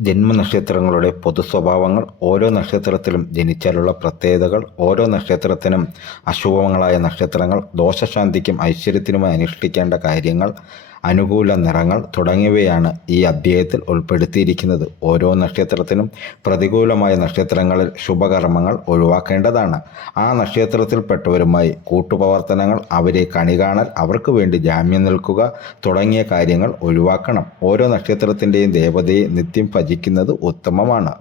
ജന്മനക്ഷത്രങ്ങളുടെ പൊതു സ്വഭാവങ്ങൾ, ഓരോ നക്ഷത്രത്തിലും ജനിച്ചാലുള്ള പ്രത്യേകതകൾ, ഓരോ നക്ഷത്രത്തിനും അശുഭങ്ങളായ നക്ഷത്രങ്ങൾ, ദോഷശാന്തിക്കും ഐശ്വര്യത്തിനുമായി അനുഷ്ഠിക്കേണ്ട കാര്യങ്ങൾ, അനുകൂല നിറങ്ങൾ തുടങ്ങിയവയാണ് ഈ അധ്യായത്തിൽ ഉൾപ്പെടുത്തിയിരിക്കുന്നത്. ഓരോ നക്ഷത്രത്തിനും പ്രതികൂലമായ നക്ഷത്രങ്ങളിൽ ശുഭകർമ്മങ്ങൾ ഒഴിവാക്കേണ്ടതാണ്. ആ നക്ഷത്രത്തിൽപ്പെട്ടവരുമായി കൂട്ടുപ്രവർത്തനങ്ങൾ, അവരെ കണികാണൽ, അവർക്ക് വേണ്ടി ജാമ്യം നിൽക്കുക തുടങ്ങിയ കാര്യങ്ങൾ ഒഴിവാക്കണം. ഓരോ നക്ഷത്രത്തിൻ്റെയും ദേവതയെ നിത്യം ഭജിക്കുന്നത് ഉത്തമമാണ്.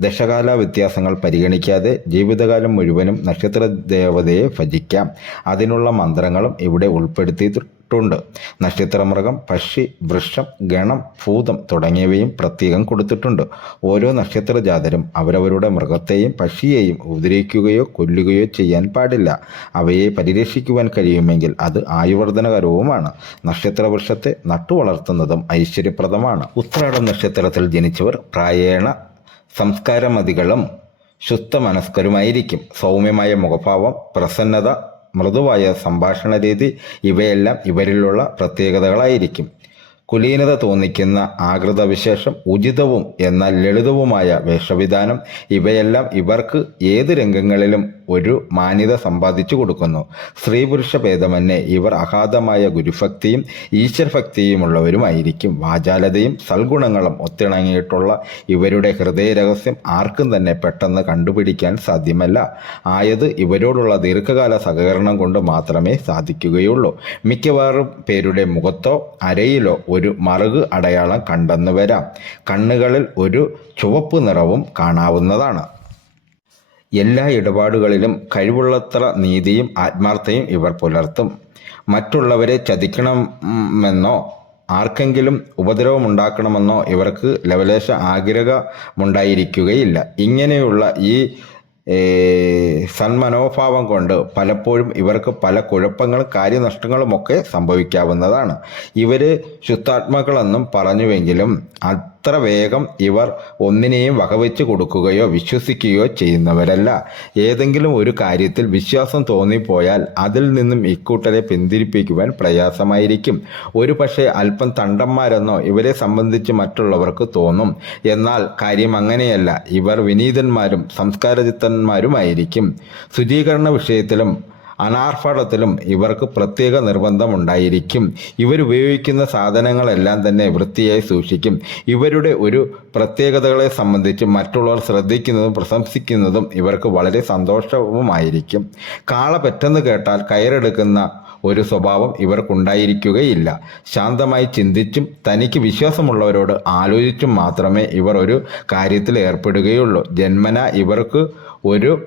ദശകാല വ്യത്യാസങ്ങൾ പരിഗണിക്കാതെ ജീവിതകാലം മുഴുവനും നക്ഷത്ര ദേവതയെ ഭജിക്കാം. അതിനുള്ള മന്ത്രങ്ങളും ഇവിടെ ഉൾപ്പെടുത്തിയിട്ടുണ്ട്. നക്ഷത്രമൃഗം, പക്ഷി, വൃക്ഷം, ഗണം, ഭൂതം തുടങ്ങിയവയും പ്രത്യേകം കൊടുത്തിട്ടുണ്ട്. ഓരോ നക്ഷത്രജാതരും അവരവരുടെ മൃഗത്തെയും പക്ഷിയെയും ഉപദ്രവിക്കുകയോ കൊല്ലുകയോ ചെയ്യാൻ പാടില്ല. അവയെ പരിരക്ഷിക്കുവാൻ കഴിയുമെങ്കിൽ അത് ആയുവർദ്ധനകരവുമാണ്. നക്ഷത്രവൃക്ഷത്തെ നട്ടുവളർത്തുന്നതും ഐശ്വര്യപ്രദമാണ്. ഉത്രാടം നക്ഷത്രത്തിൽ ജനിച്ചവർ പ്രായേണ സംസ്കാരമതികളും ശുദ്ധമനസ്കരുമായിരിക്കും. സൗമ്യമായ മുഖഭാവം, പ്രസന്നത, മൃദുവായ സംഭാഷണ രീതി ഇവയെല്ലാം ഇവരിലുള്ള പ്രത്യേകതകളായിരിക്കും. കുലീനത തോന്നിക്കുന്ന ആകൃതവിശേഷം, ഉചിതവും എന്നാൽ ലളിതവുമായ വേഷവിധാനം ഇവയെല്ലാം ഇവർക്ക് ഏത് രംഗങ്ങളിലും ഒരു മാന്യത സമ്പാദിച്ചു കൊടുക്കുന്നു. സ്ത്രീ പുരുഷ ഭേദമന്യേ ഇവർ അഗാധമായ ഗുരുഭക്തിയും ഈശ്വരഭക്തിയുമുള്ളവരുമായിരിക്കും. വാചാലതയും സൽഗുണങ്ങളും ഒത്തിണങ്ങിയിട്ടുള്ള ഇവരുടെ ഹൃദയരഹസ്യം ആർക്കും തന്നെ പെട്ടെന്ന് കണ്ടുപിടിക്കാൻ സാധ്യമല്ല. ആയത് ഇവരോടുള്ള ദീർഘകാല സഹകരണം കൊണ്ട് മാത്രമേ സാധിക്കുകയുള്ളൂ. മിക്കവാറും പേരുടെ മുഖത്തോ അരയിലോ ഒരു മറുക് അടയാളം കണ്ടെന്ന് വരാം. കണ്ണുകളിൽ ഒരു ചുവപ്പ് നിറവും കാണാവുന്നതാണ്. എല്ലാ ഇടപാടുകളിലും കഴിവുള്ളത്ര നീതിയും ആത്മാർത്ഥതയും ഇവർ പുലർത്തും. മറ്റുള്ളവരെ ചതിക്കണമെന്നോ ആർക്കെങ്കിലും ഉപദ്രവമുണ്ടാക്കണമെന്നോ ഇവർക്ക് ലവലേശ ആഗ്രഹമുണ്ടായിരിക്കുകയില്ല. ഇങ്ങനെയുള്ള ഈ സന്മനോഭാവം കൊണ്ട് പലപ്പോഴും ഇവർക്ക് പല കുഴപ്പങ്ങളും കാര്യനഷ്ടങ്ങളുമൊക്കെ സംഭവിക്കാവുന്നതാണ്. ഇവർ ശുദ്ധാത്മാക്കളെന്നും പറഞ്ഞുവെങ്കിലും അത്ര വേഗം ഇവർ ഒന്നിനെയും വകവെച്ച് കൊടുക്കുകയോ വിശ്വസിക്കുകയോ ചെയ്യുന്നവരല്ല. ഏതെങ്കിലും ഒരു കാര്യത്തിൽ വിശ്വാസം തോന്നിപ്പോയാൽ അതിൽ നിന്നും ഇക്കൂട്ടരെ പിന്തിരിപ്പിക്കുവാൻ പ്രയാസമായിരിക്കും. ഒരു പക്ഷേ അല്പം തണ്ടന്മാരെന്നോ ഇവരെ സംബന്ധിച്ച് മറ്റുള്ളവർക്ക് തോന്നും. എന്നാൽ കാര്യം അങ്ങനെയല്ല. ഇവർ വിനീതന്മാരും സംസ്കാരചിത്തന്മാരുമായിരിക്കും. ശുചീകരണ വിഷയത്തിലും അനാർഭാടത്തിലും ഇവർക്ക് പ്രത്യേക നിർബന്ധമുണ്ടായിരിക്കും. ഇവരുപയോഗിക്കുന്ന സാധനങ്ങളെല്ലാം തന്നെ വൃത്തിയായി സൂക്ഷിക്കും. ഇവരുടെ ഒരു പ്രത്യേകതകളെ സംബന്ധിച്ച് മറ്റുള്ളവർ ശ്രദ്ധിക്കുന്നതും പ്രശംസിക്കുന്നതും ഇവർക്ക് വളരെ സന്തോഷവുമായിരിക്കും. കാള പെട്ടെന്ന് കേട്ടാൽ കയറെടുക്കുന്ന ഒരു സ്വഭാവം ഇവർക്കുണ്ടായിരിക്കുകയില്ല. ശാന്തമായി ചിന്തിച്ചും തനിക്ക് വിശ്വാസമുള്ളവരോട് ആലോചിച്ചും മാത്രമേ ഇവർ ഒരു കാര്യത്തിൽ ഏർപ്പെടുകയുള്ളൂ. ജന്മന ഇവർക്ക് ഒരു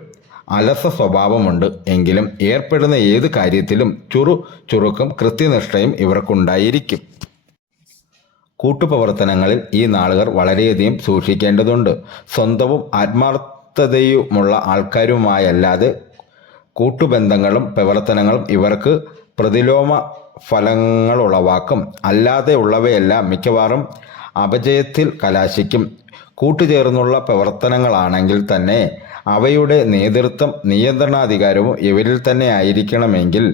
അലസ സ്വഭാവമുണ്ട്. എങ്കിലും ഏർപ്പെടുന്ന ഏത് കാര്യത്തിലും ചുറുക്കും കൃത്യനിഷ്ഠയും ഇവർക്കുണ്ടായിരിക്കും. കൂട്ടുപ്രവർത്തനങ്ങളിൽ ഈ നാളുകാർ വളരെയധികം സൂക്ഷിക്കേണ്ടതുണ്ട്. സ്വന്തവും ആത്മാർത്ഥതയുമുള്ള ആൾക്കാരുമായല്ലാതെ കൂട്ടുബന്ധങ്ങളും പ്രവർത്തനങ്ങളും ഇവർക്ക് പ്രതിലോമ ഫലങ്ങളുളവാക്കും. അല്ലാതെ ഉള്ളവയെല്ലാം മിക്കവാറും അപജയത്തിൽ കലാശിക്കും. കൂട്ടുചേർന്നുള്ള പ്രവർത്തനങ്ങളാണെങ്കിൽ തന്നെ അവയുടെ നേതൃത്വം നിയന്ത്രണാധികാരവും ഇവരിൽ തന്നെ ആയിരിക്കണമെങ്കിൽ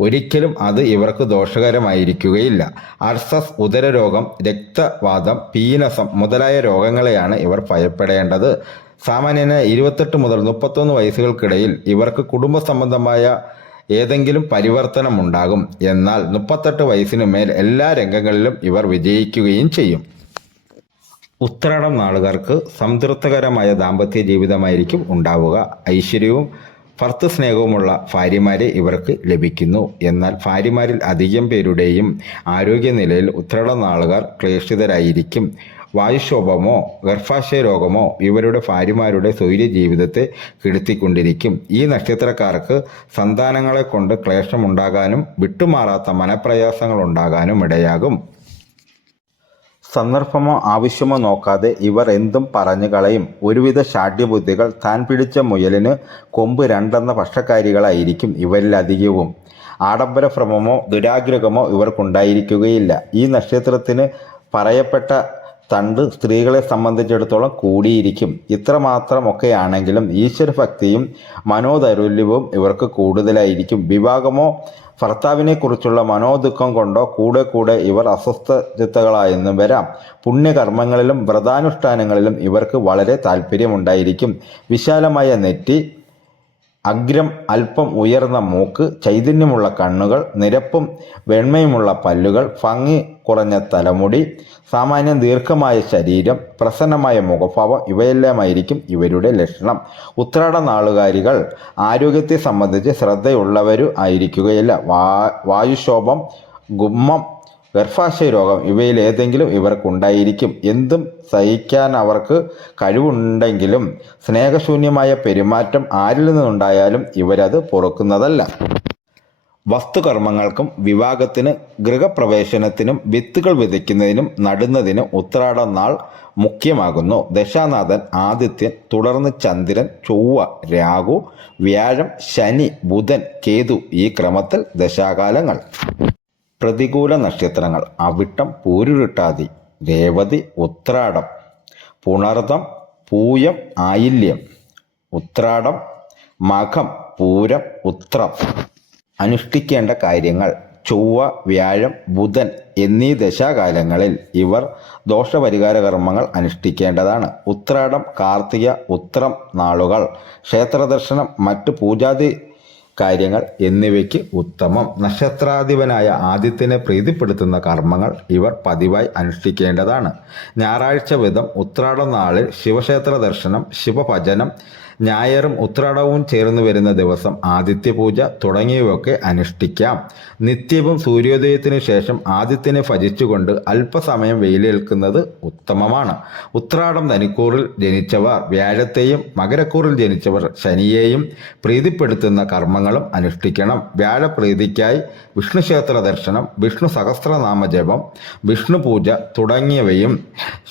ഒരിക്കലും അത് ഇവർക്ക് ദോഷകരമായിരിക്കുകയില്ല. അർസസ്, ഉദരരോഗം, രക്തവാതം, പീനസം മുതലായ രോഗങ്ങളെയാണ് ഇവർ ഭയപ്പെടേണ്ടത്. സാമാന്യന് 28 മുതൽ 31 വയസ്സുകൾക്കിടയിൽ ഇവർക്ക് കുടുംബ സംബന്ധമായ ഏതെങ്കിലും പരിവർത്തനമുണ്ടാകും. എന്നാൽ 38 വയസ്സിനു മേൽ എല്ലാ രംഗങ്ങളിലും ഇവർ വിജയിക്കുകയും ചെയ്യും. ഉത്രാടം നാളുകാർക്ക് സംതൃപ്തകരമായ ദാമ്പത്യ ജീവിതമായിരിക്കും ഉണ്ടാവുക. ഐശ്വര്യവും ഭർത്തൃസ്നേഹവുമുള്ള ഭാര്യമാരെ ഇവർക്ക് ലഭിക്കുന്നു. എന്നാൽ ഭാര്യമാരിൽ അധികം പേരുടെയും ആരോഗ്യനിലയിൽ ഉത്രാട നാളുകാർ ക്ലേശിതരായിരിക്കും. വായുക്ഷോഭമോ ഗർഭാശയ രോഗമോ ഇവരുടെ ഭാര്യമാരുടെ സ്വൈര്യ ജീവിതത്തെ കെടുത്തിക്കൊണ്ടിരിക്കും. ഈ നക്ഷത്രക്കാർക്ക് സന്താനങ്ങളെ കൊണ്ട് ക്ലേശമുണ്ടാകാനും വിട്ടുമാറാത്ത മനപ്രയാസങ്ങൾ ഉണ്ടാകാനും ഇടയാകും. സന്ദർഭമോ ആവശ്യമോ നോക്കാതെ ഇവർ എന്തും പറഞ്ഞു കളയും. ഒരുവിധ ഷാഢ്യബുദ്ധികൾ. താൻ പിടിച്ച മുയലിന് കൊമ്പ് രണ്ടെന്ന പക്ഷക്കാരികളായിരിക്കും ഇവരിലധികവും. ആഡംബരഭ്രമമോ ദുരാഗ്രഹമോ ഇവർക്കുണ്ടായിരിക്കുകയില്ല. ഈ നക്ഷത്രത്തിന് പറയപ്പെട്ട തണ്ട് സ്ത്രീകളെ സംബന്ധിച്ചിടത്തോളം കൂടിയിരിക്കും. ഇത്രമാത്രമൊക്കെയാണെങ്കിലും ഈശ്വരഭക്തിയും മനോദൈർഘ്യവും ഇവർക്ക് കൂടുതലായിരിക്കും. വിവാഹമോ ഭർത്താവിനെക്കുറിച്ചുള്ള മനോദുഃഖം കൊണ്ടോ കൂടെ കൂടെ ഇവർ അസ്വസ്ഥചിത്തകളായെന്നും വരാം. പുണ്യകർമ്മങ്ങളിലും വ്രതാനുഷ്ഠാനങ്ങളിലും ഇവർക്ക് വളരെ താല്പര്യമുണ്ടായിരിക്കും. വിശാലമായ നെറ്റി, അഗ്രം അല്പം ഉയർന്ന മൂക്ക്, ചൈതന്യമുള്ള കണ്ണുകൾ, നിരപ്പും വെണ്മയുമുള്ള പല്ലുകൾ, ഭംഗി കുറഞ്ഞ തലമുടി, സാമാന്യം ദീർഘമായ ശരീരം, പ്രസന്നമായ മുഖഭാവം ഇവയെല്ലാമായിരിക്കും ഇവരുടെ ലക്ഷണം. ഉത്രാട നാളുകാരികൾ ആരോഗ്യത്തെ സംബന്ധിച്ച് ശ്രദ്ധയുള്ളവരും ആയിരിക്കുകയില്ല. വായുക്ഷോഭം, ഗുമ്മം, ഗർഭാശയ രോഗം ഇവയിലേതെങ്കിലും ഇവർക്കുണ്ടായിരിക്കും. എന്തും സഹിക്കാൻ അവർക്ക് കഴിവുണ്ടെങ്കിലും സ്നേഹശൂന്യമായ പെരുമാറ്റം ആരിൽ നിന്നുണ്ടായാലും ഇവരത് പൊറുക്കുന്നതല്ല. വസ്തുകർമ്മങ്ങൾക്കും വിവാഹത്തിന്, ഗൃഹപ്രവേശനത്തിനും, വിത്തുകൾ വിതയ്ക്കുന്നതിനും നടുന്നതിനും ഉത്രാടം നാൾ മുഖ്യമാകുന്നു. ദശാനാഥൻ ആദിത്യൻ, തുടർന്ന് ചന്ദ്രൻ, ചൊവ്വ, രാഹു, വ്യാഴം, ശനി, ബുധൻ, കേതു, ഈ ക്രമത്തിൽ ദശാകാലങ്ങൾ. പ്രതികൂല നക്ഷത്രങ്ങൾ: അവിട്ടം, പൂരുരുട്ടാതി, രേവതി, ഉത്രാടം, പുണർദം, പൂയം, ആയില്യം. ഉത്രാടം, മകം, പൂരം, ഉത്രം. അനുഷ്ഠിക്കേണ്ട കാര്യങ്ങൾ: ചൊവ്വ, വ്യാഴം, ബുധൻ എന്നീ ദശാകാലങ്ങളിൽ ഇവർ ദോഷപരിഹാര കർമ്മങ്ങൾ അനുഷ്ഠിക്കേണ്ടതാണ്. ഉത്രാടം, കാർത്തിക, ഉത്രം നാളുകൾ ക്ഷേത്രദർശനം, മറ്റ് പൂജാതി കാര്യങ്ങൾ എന്നിവയ്ക്ക് ഉത്തമം. നക്ഷത്രാധിപനായ ആദിത്യനെ പ്രീതിപ്പെടുത്തുന്ന കർമ്മങ്ങൾ ഇവർ പതിവായി അനുഷ്ഠിക്കേണ്ടതാണ്. ഞായറാഴ്ച വീതം ഉത്രാടം നാളിൽ ശിവക്ഷേത്ര ദർശനം, ശിവഭജനം, ഞായറും ഉത്രാടവും ചേർന്ന് വരുന്ന ദിവസം ആദിത്യപൂജ തുടങ്ങിയവയൊക്കെ അനുഷ്ഠിക്കാം. നിത്യവും സൂര്യോദയത്തിനു ശേഷം ആദിത്യനെ ഭജിച്ചുകൊണ്ട് അല്പസമയം വെയിലേൽക്കുന്നത് ഉത്തമമാണ്. ഉത്രാടം ധനുക്കൂറിൽ ജനിച്ചവർ വ്യാഴത്തെയും, മകരക്കൂറിൽ ജനിച്ചവർ ശനിയെയും പ്രീതിപ്പെടുത്തുന്ന കർമ്മങ്ങളും അനുഷ്ഠിക്കണം. വ്യാഴപ്രീതിക്കായി വിഷ്ണുക്ഷേത്ര ദർശനം, വിഷ്ണു സഹസ്രനാമ ജപം, വിഷ്ണു പൂജ തുടങ്ങിയവയും,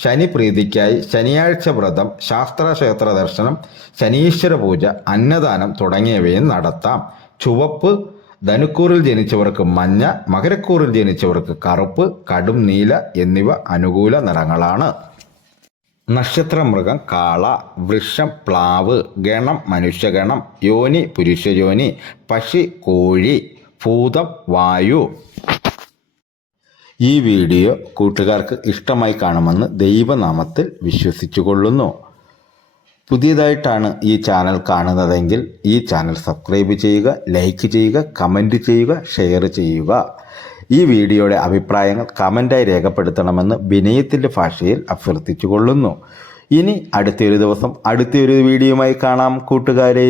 ശനി പ്രീതിക്കായി ശനിയാഴ്ച വ്രതം, ശാസ്താക്ഷേത്ര ദർശനം, ശനീശ്വര പൂജ, അന്നദാനം തുടങ്ങിയവയും നടത്താം. ചുവപ്പ് ധനുക്കൂറിൽ ജനിച്ചവർക്ക് മഞ്ഞ, മകരക്കൂറിൽ ജനിച്ചവർക്ക് കറുപ്പ്, കടും നീല എന്നിവ അനുകൂല നിറങ്ങളാണ്. നക്ഷത്രമൃഗം കാള, വൃഷം പ്ലാവ്, ഗണം മനുഷ്യഗണം, യോനി പുരുഷയോനി, പക്ഷി കോഴി, ഭൂതം വായു. ഈ വീഡിയോ കൂട്ടുകാർക്ക് ഇഷ്ടമായി കാണുമെന്ന് ദൈവനാമത്തിൽ വിശ്വസിച്ചുകൊള്ളുന്നു. പുതിയതായിട്ടാണ് ഈ ചാനൽ കാണുന്നതെങ്കിൽ ഈ ചാനൽ സബ്സ്ക്രൈബ് ചെയ്യുക, ലൈക്ക് ചെയ്യുക, കമൻറ്റ് ചെയ്യുക, ഷെയർ ചെയ്യുക. ഈ വീഡിയോയുടെ അഭിപ്രായങ്ങൾ കമൻറ്റായി രേഖപ്പെടുത്തണമെന്ന് വിനയത്തിൻ്റെ ഭാഷയിൽ അഭ്യർത്ഥിച്ചുകൊള്ളുന്നു. ഇനി അടുത്തൊരു ദിവസം അടുത്തൊരു വീഡിയോയുമായി കാണാം കൂട്ടുകാരെ.